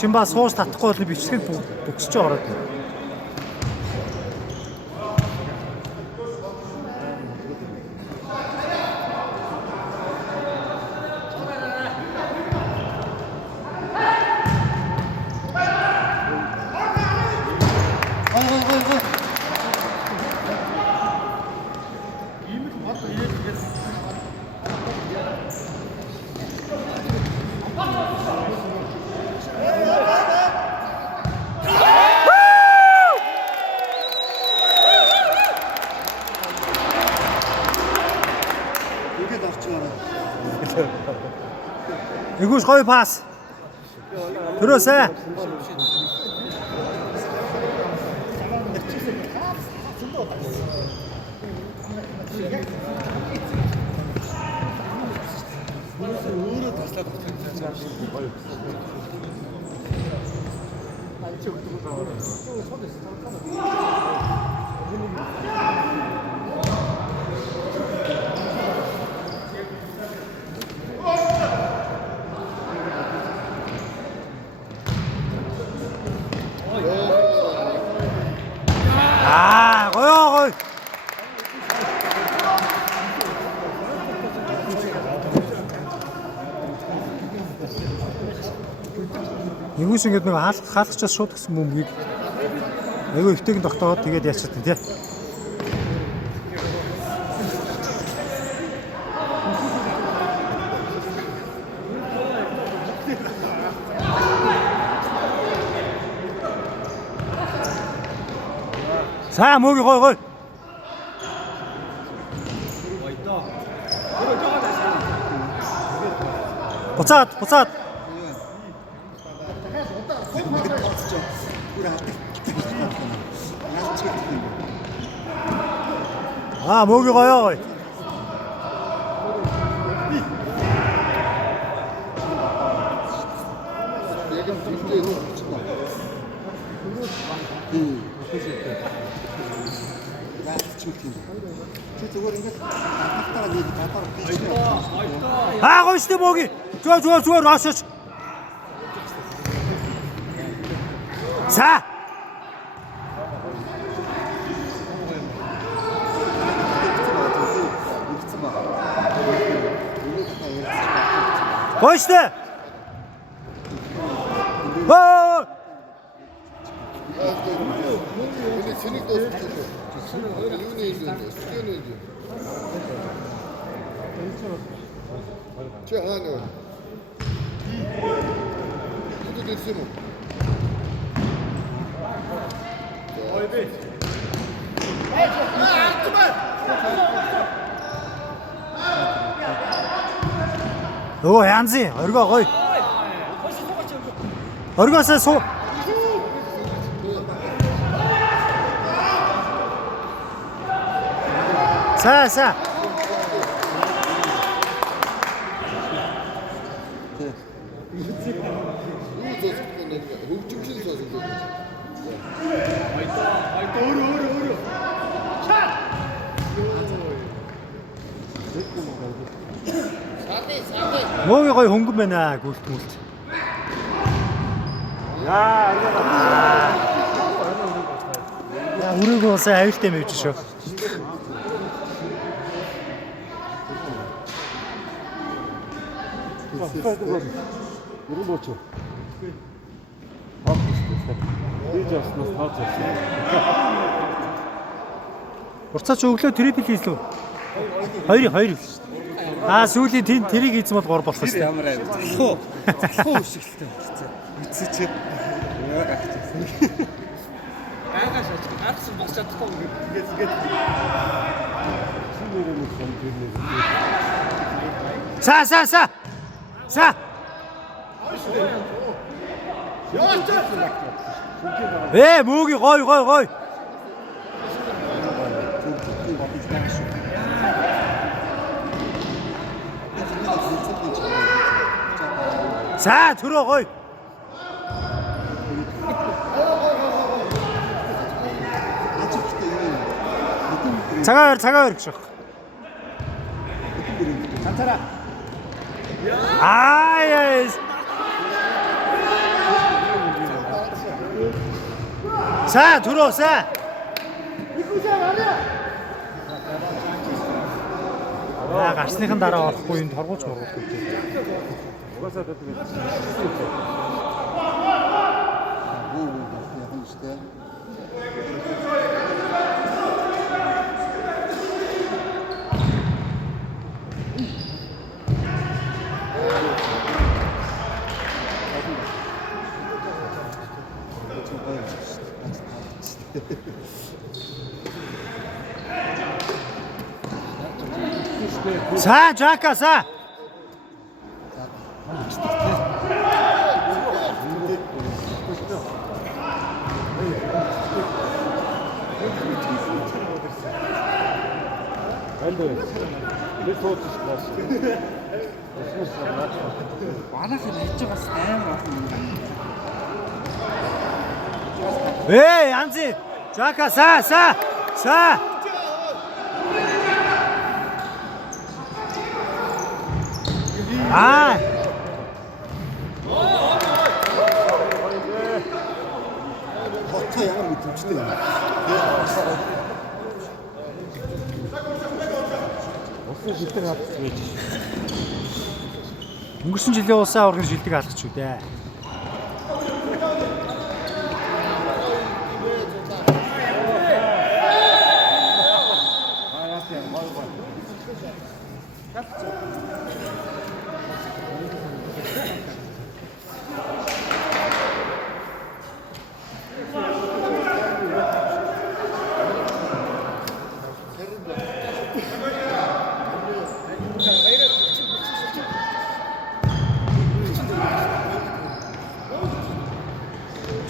Чимба суус татахгүй бол бичлэгэд бүгсэж ороод. Игүүш гоё пас. Төрөөсэй. өөрөө таслаад гоё. Гоё. Игүүш ингэдэг нэг хаалгачаас шууд гисэн бөмбөгийг айгүй ихтэйг тогтоод тэгээд яачаад тий. За мөгийн гоё. Буцаад. Мөгийн гоё. Гоё штэ мөгийн. Зүгээр раашаач. За. Гоё штэ. Синик дуусчихлаа. Юу нэ студент. Чи хаана вэ? Юу дэсэн юм? Ой бэ. Оо янзи, оргоо гоё. Оргоосаа суу. Са. Хөгжимчин сонсогдож байна. Өөрөө. Мөгийн гоё хөнгөн байна гүйлт. Яа үрээгүй усаа аюултай мэвч шүү. Ирэн бооч. Би жааснаас таачихсан. Урцаач өглөө трипл хийлээ. 2. Сүүлийн тэрийг хийсэн бол 3 болсон шүү дээ. Ямар аа. Залхуу үсгэлтэй болчихсон. Үцээч. Яа гахчихсан. Гайхаш гацсан босч чадахгүй ингээд. Шинээрээ нэг сон тэрнээ. За. Мөөги гой. За төрөө гой. цагаар гэж байна. Ганцаараа. Yes. За төрөө за. Гарсныхан дараа орохгүй энэ торгуулж мөргөхгүй. Угаасаа тэгээд яхан штэ. За Жака за. Манайхан хийж байгаас амар олон юм байна. Анзи. Жака са. Хоттой ямар мэдрэмжтэй юм. усан шилдэг хавц байж. Өнгөрсөн жилийн улсын аваргын шилдэг алгач шүү дээ.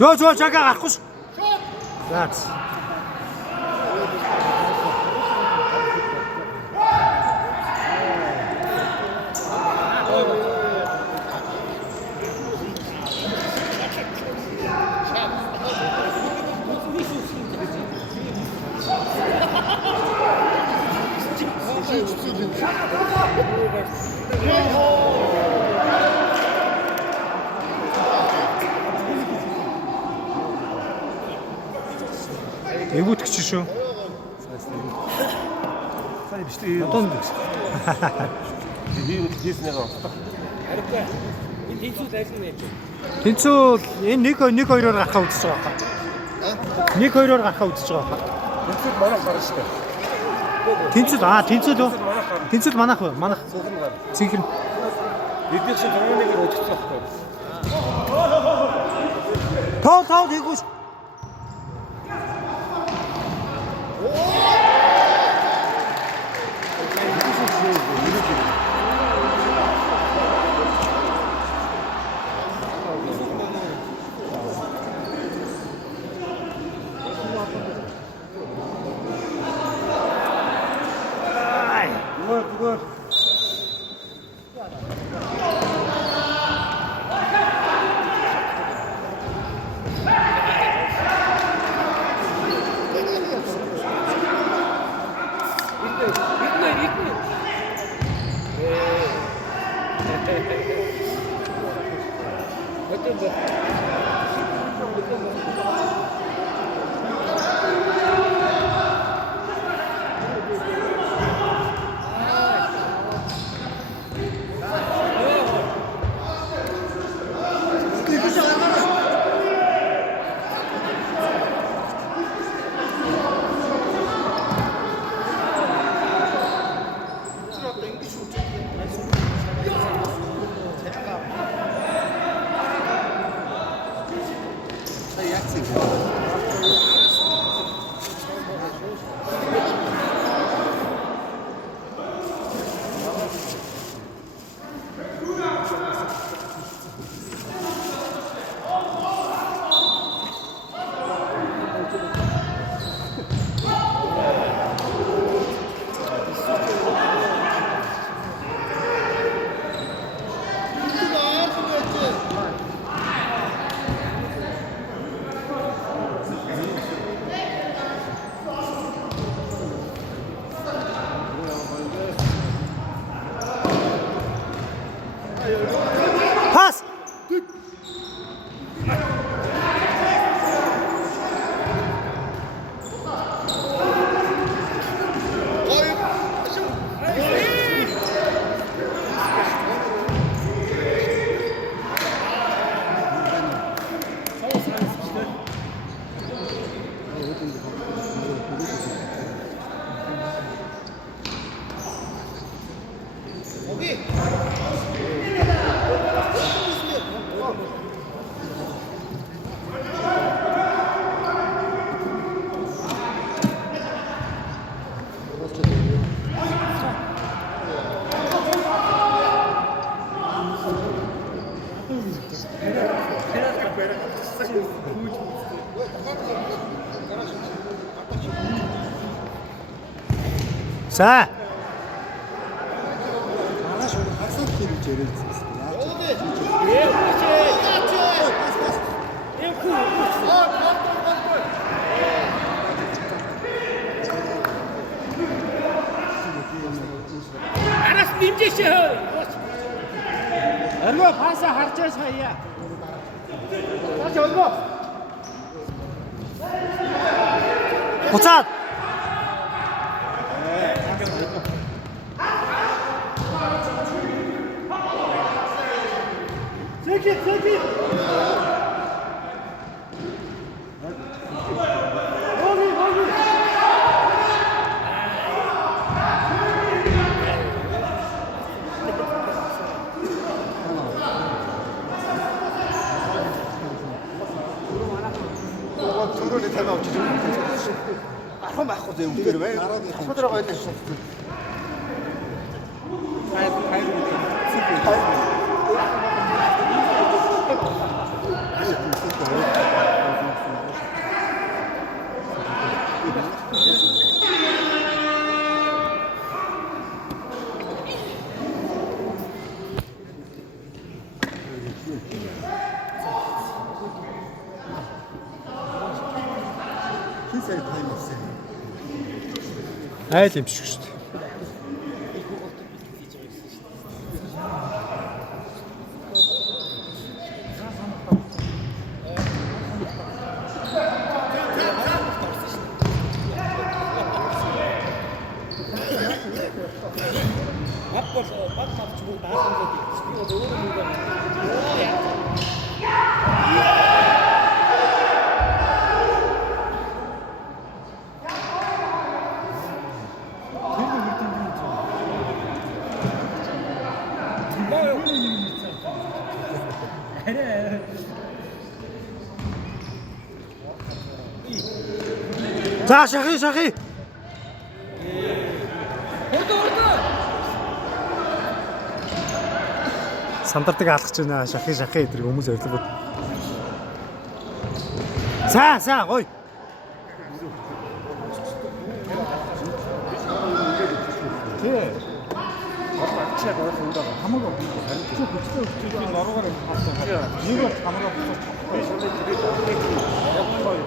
Жоо Жака гарахгүй шүү. Заац. Эвгүүтгэж шүү. Сайн биш үү? Одоо хийснийгаа устгах. Харин энэ тэнцүүд аль нь яаж вэ? Тэнцүү энэ 1-2-оор гарахаа үзэж байгаа хаа. 1-2-оор гарахаа үзэж байгаа хаа. Тэнцүүд манайх гарна шүү дээ. Тэнцүүд манайх вэ? Манайх. Цэнхэр. Эдгээр шиг 1-1-ээр өдөрцөх байхгүй. Тоо дээгүүш. Пас. За. Маргааш хагсаад хийж ярилцсан. Араас нэмжээш. Аргаа паса харчаас хаяа. Таач олмо. Буцаад. Зэки. Хоги. Төрөний тавиа очиж ахын байхгүй зэ өмдөр бай. Асуудраа гойлоо шүү. Хин сая тайм авсан. Айл юм шиг шүү дээ. За шахи. Сандардаг алгаж байна шахи эдгээр хүмүүс авилгууд. За гой. Тий. Чаг орох юм даа. Хамаагүй харин чи хүчтэй норгоор авсан. Нэг бол хамаагүй буцаж. Би шалээ тэгээд явсан гоё.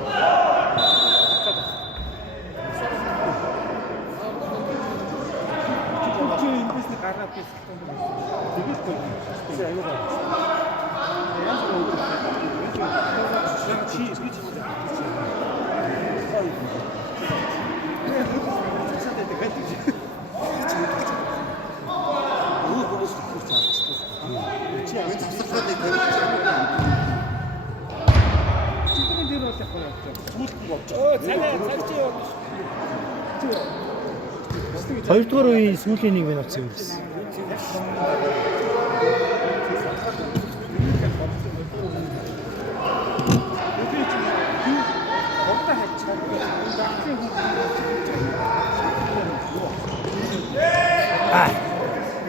Чи эндээс нэг гаргаад байсан. Тэгээд би аюулаа. 왜 잡사카데 데리지? 지금은 뒤로 왔을 거야. 죽을 수가 없죠. Хоёрдугаар үеийн сүүлийн нэг минут авсан юм байна.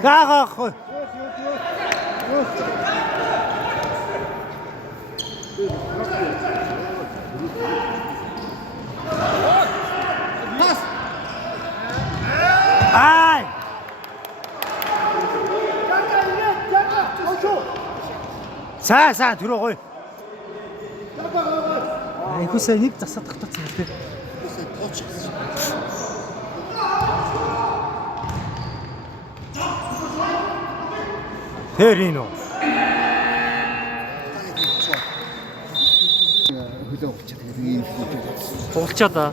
Гаагах. Ай! За түрүү гоё. Айхусаа нэг засаад татсан юм тий. Перино. Хөлөө болчиход тэгээд ийм Хугалчаа.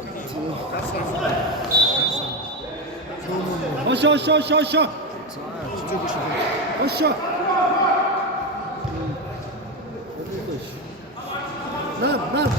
Ош. Нам.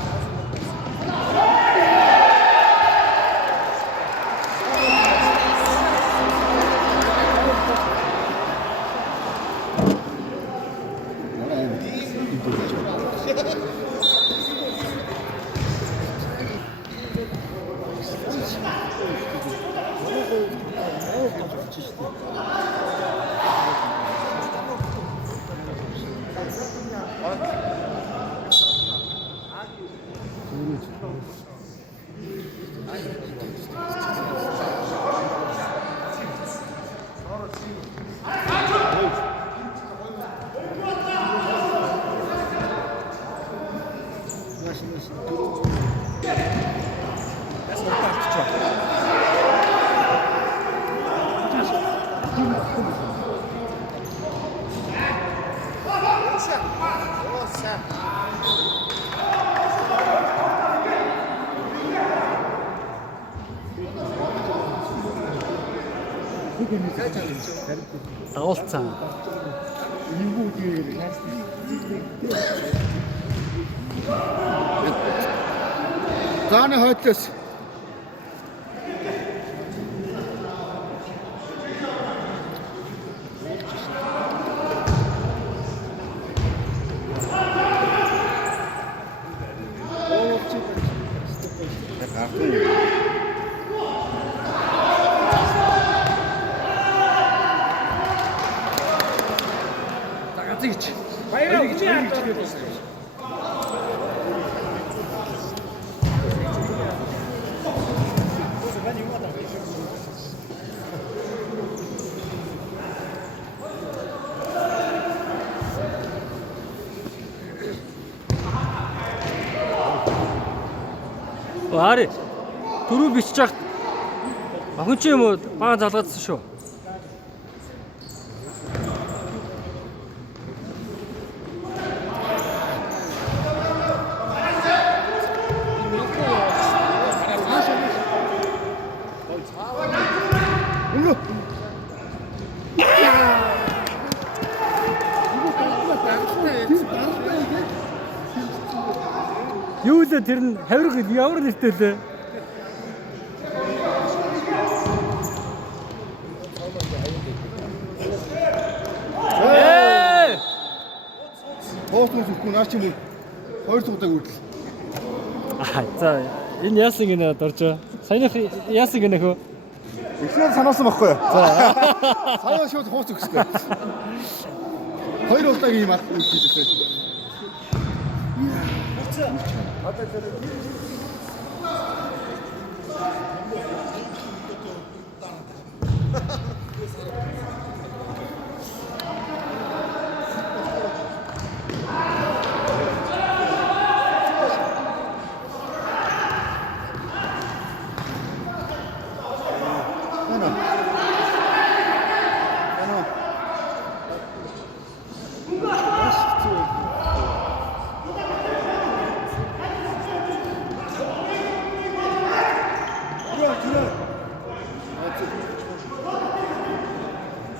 Дагуулцаа. Зааны хойдлоос. Ари. Дөрөв бичиж хахад охин ч юм уу бага залгаадсан шүү. Юу л тэр нь хавирг ямар нэртэй лээ. Хоостмос үгүй наач юм уу? 2 цугтаг үрдэл. За энэ яасан гинэ дорж. Саяных яасан гинэ хөө. Эхлээд санаасан байхгүй юу? За. Сая шууд хууц өгсөхгүй. 2 удаагийн юм хийлээсэн.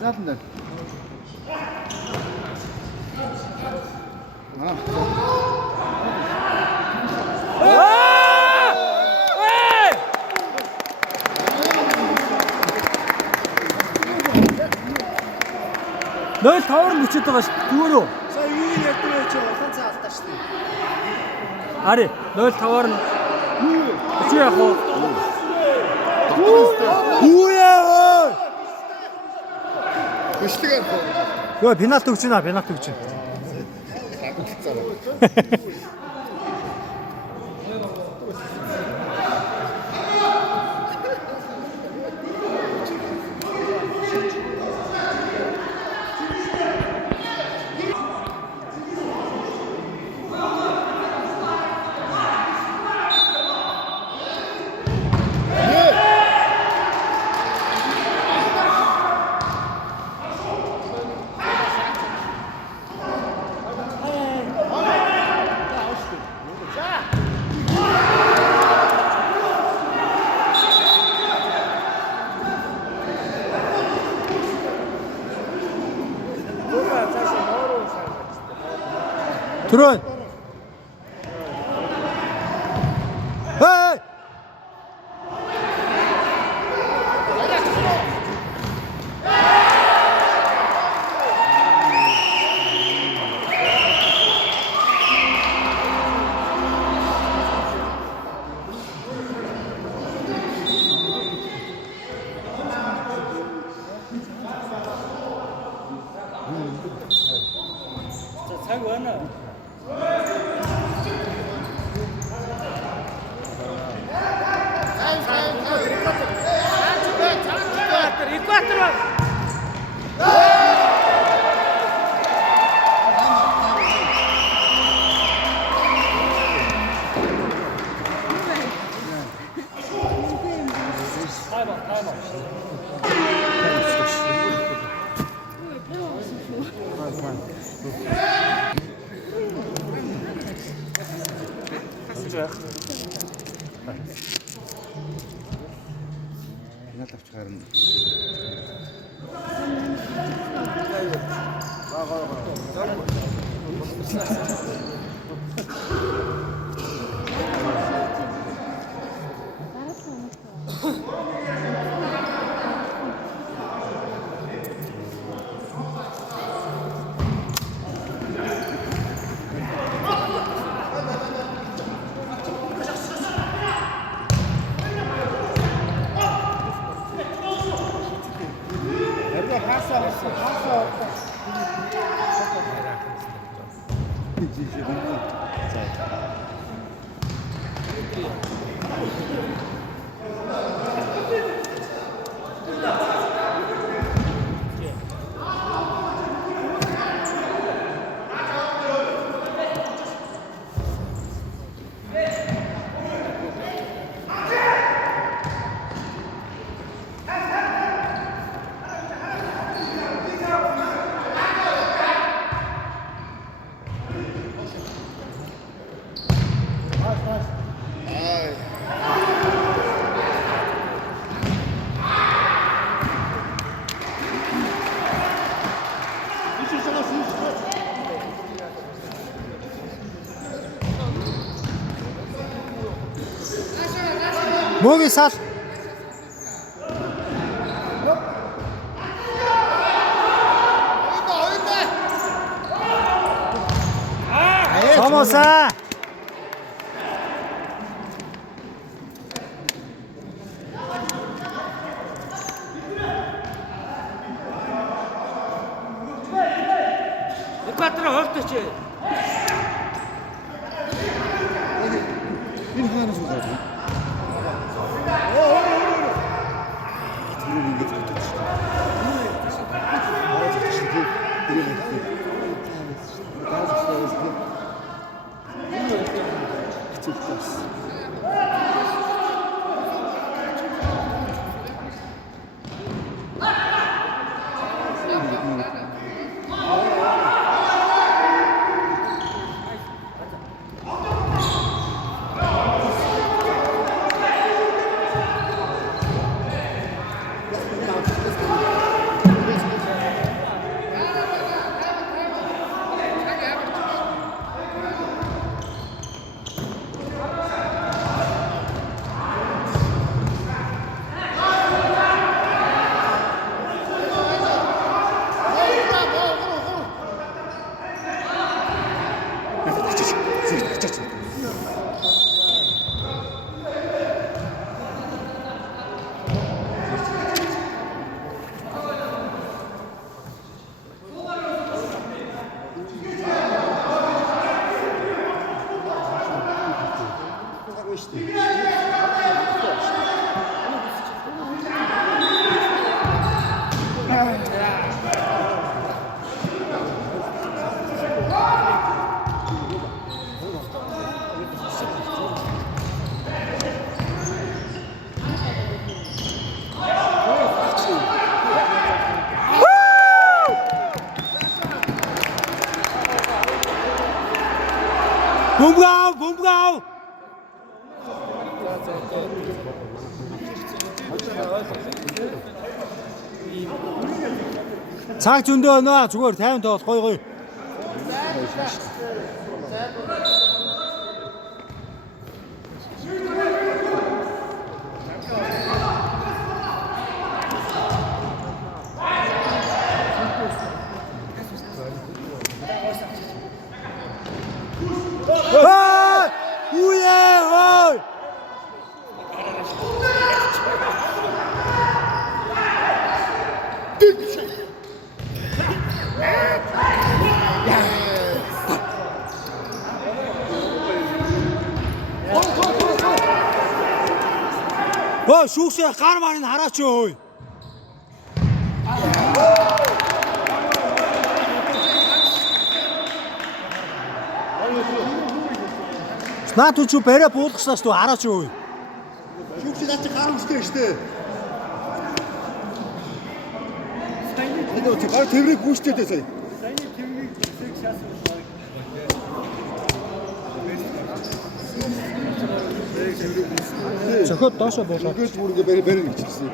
Заална. Нойл тавар мөчөд байгаа шүү. Түгээрөө. За юу ярьдаг вэ чи улаан цаа алдаа шүү. Ари, нойл тавар нь чи яах вэ? Юу яа? Бишлэгээр. Йоо, пенальти өгч байна, пенальти өгч байна. Төрөө. Хей! цаг байна. Экватор. Надад авч гарна. Мөгийн сал. Томоса. Экватор хоолточ. Энэ хаанаас үгүй. Бомбгав. Цаг зөндөө өнөө зүгээр 50 тоол гой гой. Шүүгшээ гар марыг хараач өө. Наад үчи барай буулгаснаас туу хараач өө. Шүүгчид ачи гар үстэй штэ. Энэ гар тэврийг гүйчтэй дээ сая. Зөхөд доошо болоо. Тэгэж бүр ингээ барай гэж хэлсэн.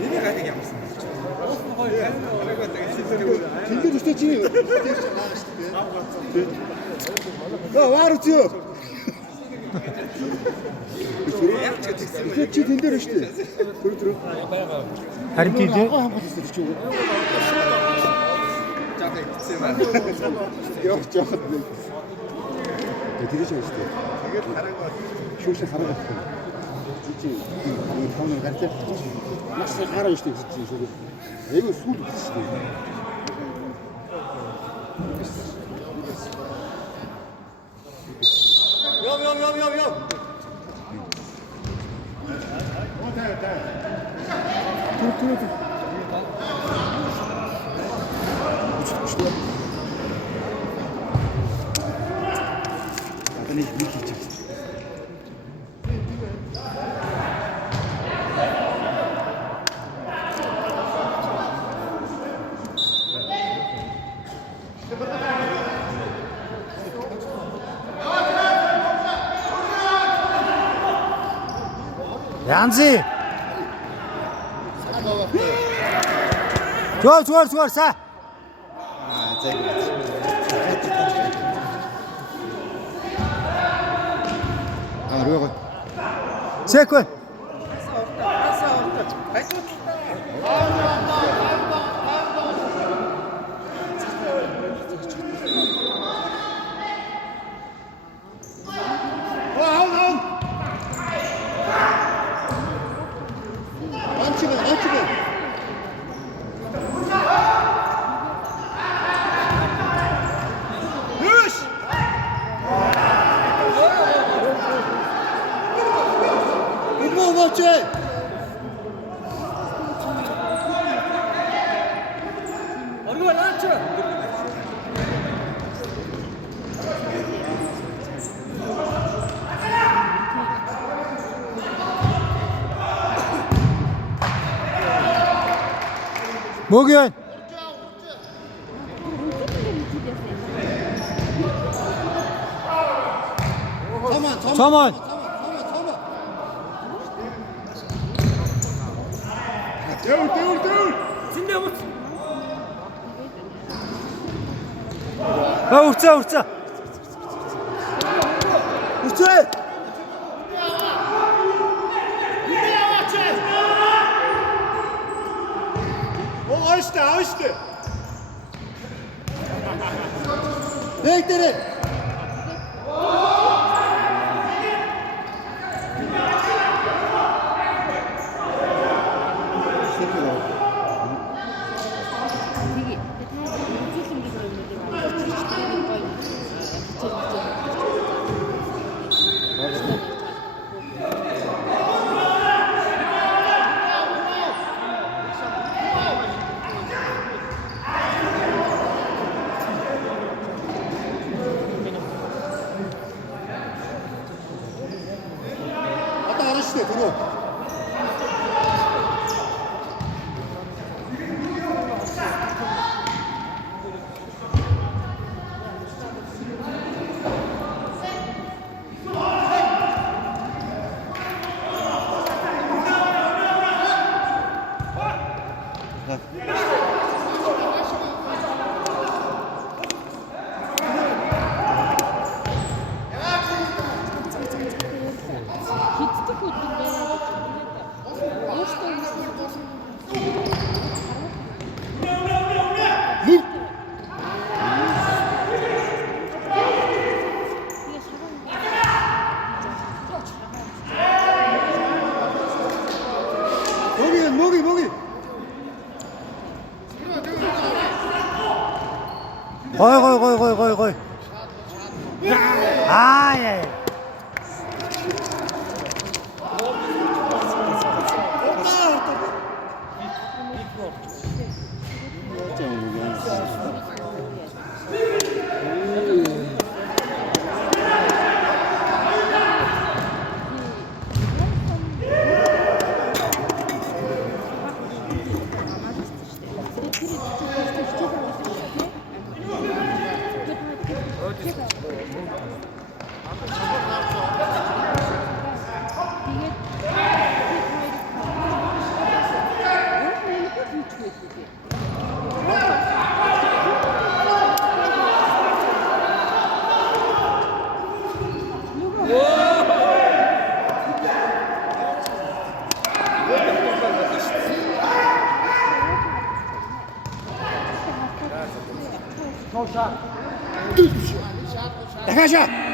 Миний гадаг ямарсан. Тэнгэр өстэй чи. Ваар үгүй. Чи тэн дээр штэ. Түрүү. Харин тийм дээ. Жаахан хэцүү байна. Явах. Тэгэж штэ. Тэгээд хараагаа шүүгч хараагаа. Чи тооны гартай. Маш хараа штэ чи шүүг. Эйгөө сүүл штэ. Йо. Түр. Атаны бий хийж. Янзи. Зүгээр са. Рөөгөө. Секвэ. Moguen. Tamam. Dur. Зиндээ ууц. Урцаа. Үчээ. Ашты. Эй, дээрээ. Гой. Яа. Дахиад шат.